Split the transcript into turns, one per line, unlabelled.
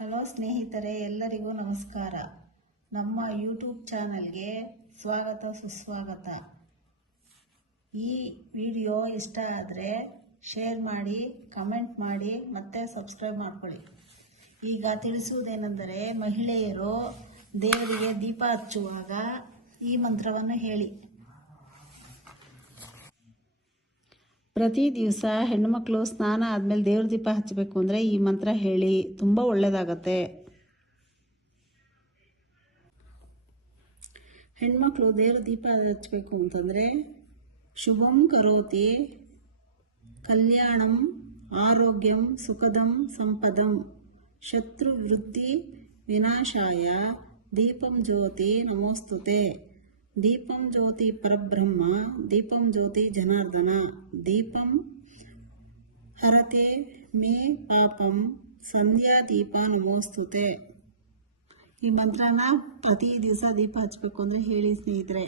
Hello ಸ್ನೇಹಿತರೆ, ಎಲ್ಲರಿಗೂ ನಮಸ್ಕಾರ. ನಮ್ಮ ಯೂಟ್ಯೂಬ್ ಚಾನಲ್ಗೆ ಸ್ವಾಗತ, ಸುಸ್ವಾಗತ. ಈ ವಿಡಿಯೋ ಇಷ್ಟ ಆದರೆ ಶೇರ್ ಮಾಡಿ, ಕಮೆಂಟ್ ಮಾಡಿ, ಮತ್ತೆ ಸಬ್ಸ್ಕ್ರೈಬ್ ಮಾಡ್ಕೊಳ್ಳಿ. ಈಗ ತಿಳಿಸುವುದೇನೆಂದರೆ, ಮಹಿಳೆಯರು ದೇವರಿಗೆ ದೀಪ ಹಚ್ಚುವಾಗ ಈ ಮಂತ್ರವನ್ನು ಹೇಳಿ. ಪ್ರತಿ ದಿವಸ ಹೆಣ್ಣುಮಕ್ಳು ಸ್ನಾನ ಆದಮೇಲೆ ದೇವ್ರ ದೀಪ ಹಚ್ಚಬೇಕು ಅಂದರೆ ಈ ಮಂತ್ರ ಹೇಳಿ ತುಂಬ ಒಳ್ಳೆಯದಾಗತ್ತೆ ಹೆಣ್ಮಕ್ಳು ದೇವ್ರ ದೀಪ ಹಚ್ಚಬೇಕು ಅಂತಂದರೆ ಶುಭಂ ಕರೋತಿ, ಕಲ್ಯಾಣಂ, ಆರೋಗ್ಯಂ, ಸುಖದಂ, ಸಂಪದಂ ಶತ್ರು ವೃದ್ಧಿ ವಿನಾಶಾಯ, ದೀಪಂ ಜ್ಯೋತಿ, ನಮೋಸ್ತುತೆ. ದೀಪಂ ಜ್ಯೋತಿ ಪರಬ್ರಹ್ಮ, ದೀಪಂ ಜ್ಯೋತಿ ಜನಾರ್ದನ, ದೀಪಂ ಹರತೆ ಮೇ ಪಾಪಂ, ಸಂಧ್ಯಾ ದೀಪ ನಮೋಸ್ತುತೆ. ಈ ಮಂತ್ರನ ಪ್ರತಿ ದಿವಸ ದೀಪ ಹಚ್ಚಬೇಕು ಅಂದರೆ ಹೇಳಿ ಸ್ನೇಹಿತರೆ